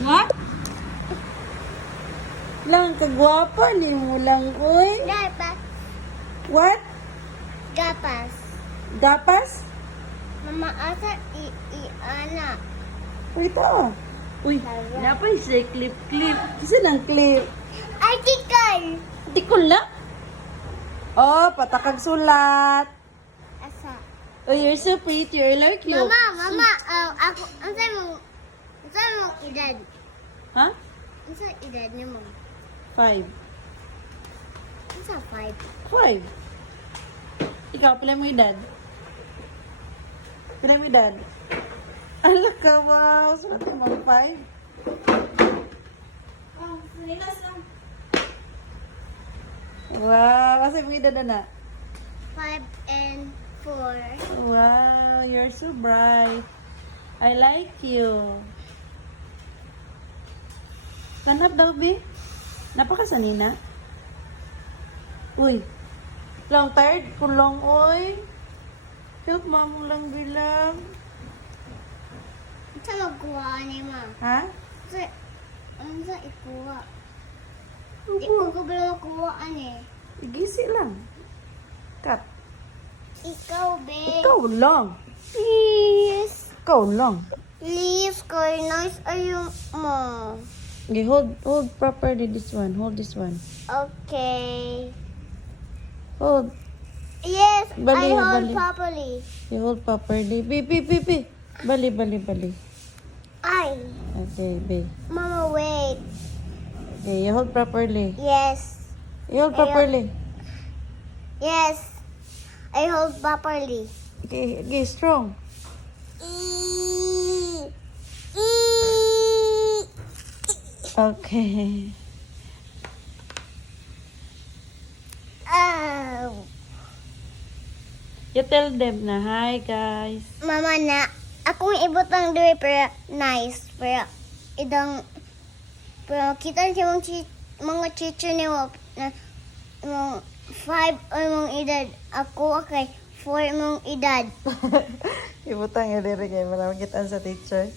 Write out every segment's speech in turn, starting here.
What? Lang kagwapa ni mo lang, uy. Gapas. What? Gapas. Gapas? Mama, asa i-ana. Uy, ito. Uy, napay siya clip. Kasi ng clip. Article. Di ko lang. Oh, patakag sulat. Asa. Oh, you're so pretty. I like you. Mama, ako, ang mong edad? Ha? Ang sa edad ni mo? 5. Ang sa 5? 5. Ikaw, pila mo edad? Pila mo edad? Ala ka, wow. Sulat mo 5. Oh, sinilas lang. Wow. Kasi mo edad na? 5 and 4. Wow, you're so bright. I like you. Tanap daw, be. Napakasanina. Uy. Lang tired ko lang, oy. Help mamong lang bilang. Ang sa magkuha ni ma? Ha? Ang sa ikuha? Di ko ko bilang makuha eh. Igisi lang. Kat. Ikaw, be. Ikaw lang. Please. Ikaw lang. Please, kay nice ayun mo. Okay, hold properly this one. Hold this one. Okay. Hold. Yes, Bali, I hold bali. properly. You hold properly. Be. Bali. Ay, Okay, be. Mama, wait. Okay, you hold properly. Yes. You hold properly. Yes. I hold properly. Okay, strong. E. Okay. Oh. You tell them na, hi guys. Mama na, akong ibutang diri pero nice. Pero kita siya mga teacher ni mo na mong 5 o mong edad. Ako okay 4 mong edad. Ibutang yung diri kay maraming kitaan sa teacher.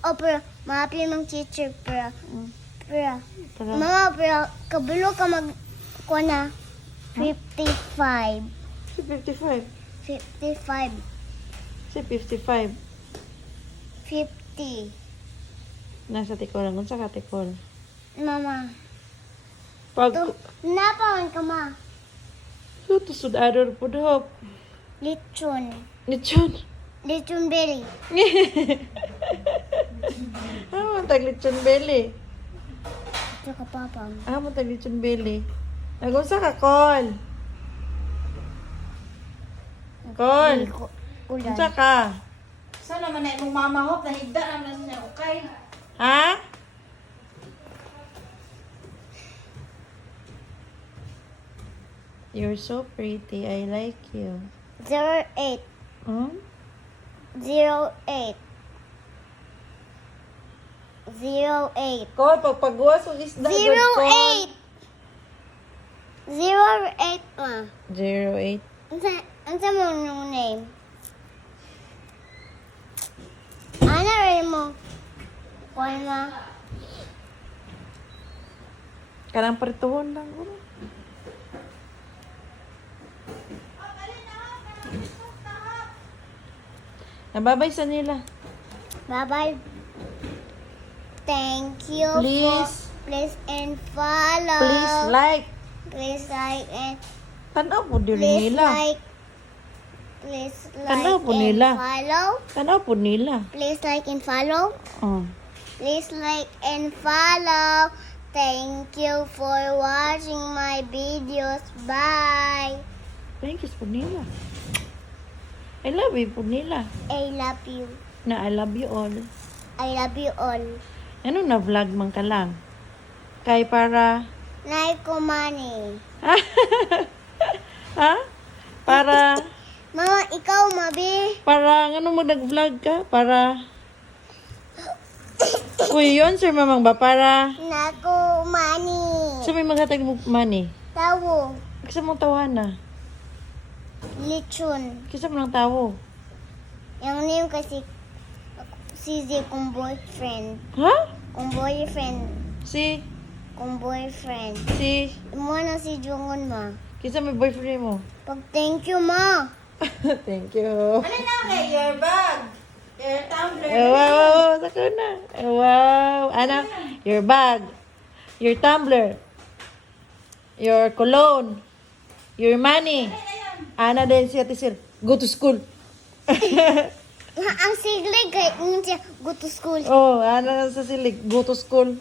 O pero maapi mong teacher pero Tara. mama pero kabalo ka mag kuha na 55. Si 55. 55. Si 55. 50. Nasa tikol lang. Kung sa katikol. Mama. Pag... Napawan ka ma. Ito sudador po daw. Lechon. Lechon. Lechon berry. Tag lechon belly. Ito ka papa. Tag lechon belly. Nagunsa ka, Col. Col. Ulan. Unsa ka? Sana man na imong mama hop na higda naman siya okay. Ha? You're so pretty. I like you. 08. Hmm? 08. 08. Col, pagpagawas ng isda. 08. 08 ma. 08. Ang sa mo yung name? Ano rin mo? Kuha ma. Kanang parituhon lang. Nababay sa nila. Bye-bye. Thank you Please. please and follow. Please like. Please like and Tanaw po din please nila. like. Please like Tanaw po and nila. follow. Tanaw po nila. Please like and follow. Oh. Please like and follow. Thank you for watching my videos. Bye. Thank you po nila. I love you po nila. I love you. Na I love you all. I love you all. Ano na vlog man ka lang? Kay para... Naiko money. Ha? Para... Mama, ikaw, mabi. Para... Ano mo nag-vlog ka? Para... Uy, yun sir mamang ba? Para... Nako money. Sa may maghatag mo money. Tawo. Kisa mong tawahan na. Lechon. Kisa mo ng tawo. Yung name kasi si Z kong boyfriend. Ha? Kung boyfriend. Si? Kung boyfriend. Si? Imo na si Jungon ma. Kinsa may boyfriend mo? Pag thank you ma. Thank you. Ano na kay your bag? Your tumbler. Wow, sako na. Wow. Ano? Your bag. Your tumbler. Your cologne. Your money. Ana din siya tisir. Go to school. Ang siglig kay siya go to school. Oh, ana sa silig. Go to school.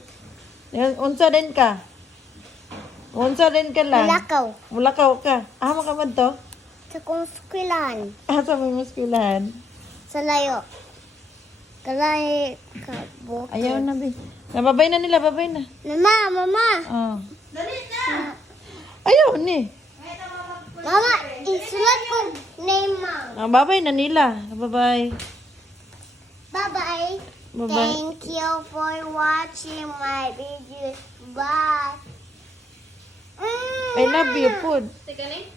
Yan, unsa din ka? Unsa din ka lang? Lakaw. Mulakaw ka. Amo ka man to? Sa kong skwilan. Asa may muskulahan? Sa layo. Kalay ka buko. Ayaw na, be. Nababay na nila, babay na. Mama. Oh. Dali na. Ayaw ni. Mama, isulat ko name ma. Babay na nila. Babay. Bye-bye. Bye-bye. Thank you for watching my videos. Bye. I love you, food. Teka ni.